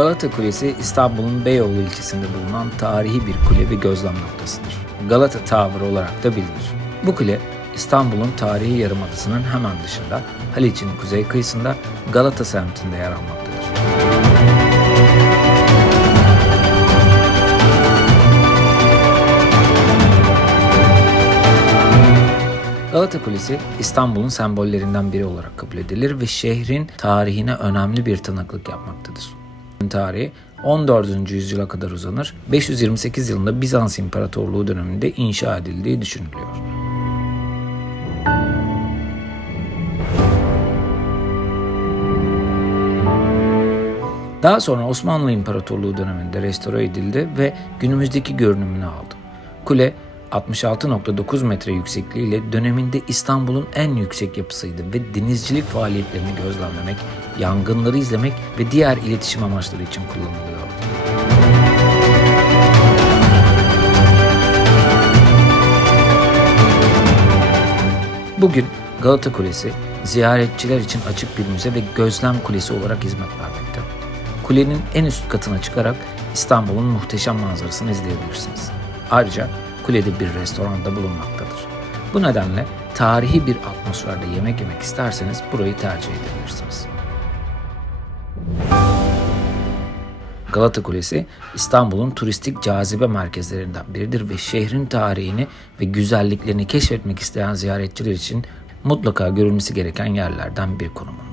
Galata Kulesi, İstanbul'un Beyoğlu ilçesinde bulunan tarihi bir kule ve gözlem noktasıdır. Galata Tower olarak da bilinir. Bu kule, İstanbul'un tarihi yarımadasının hemen dışında, Haliç'in kuzey kıyısında Galata semtinde yer almaktadır. Galata Kulesi, İstanbul'un sembollerinden biri olarak kabul edilir ve şehrin tarihine önemli bir tanıklık yapmaktadır. Tarihi 14. yüzyıla kadar uzanır. 528 yılında Bizans İmparatorluğu döneminde inşa edildiği düşünülüyor. Daha sonra Osmanlı İmparatorluğu döneminde restore edildi ve günümüzdeki görünümünü aldı. Kule 66.9 metre yüksekliğiyle döneminde İstanbul'un en yüksek yapısıydı ve denizcilik faaliyetlerini gözlemlemek, yangınları izlemek ve diğer iletişim amaçları için kullanılıyordu. Bugün Galata Kulesi, ziyaretçiler için açık bir müze ve gözlem kulesi olarak hizmet vermekte. Kulenin en üst katına çıkarak İstanbul'un muhteşem manzarasını izleyebilirsiniz. Ayrıca kulede bir restoran da bulunmaktadır. Bu nedenle tarihi bir atmosferde yemek yemek isterseniz burayı tercih edebilirsiniz. Galata Kulesi, İstanbul'un turistik cazibe merkezlerinden biridir ve şehrin tarihini ve güzelliklerini keşfetmek isteyen ziyaretçiler için mutlaka görülmesi gereken yerlerden bir konumundadır.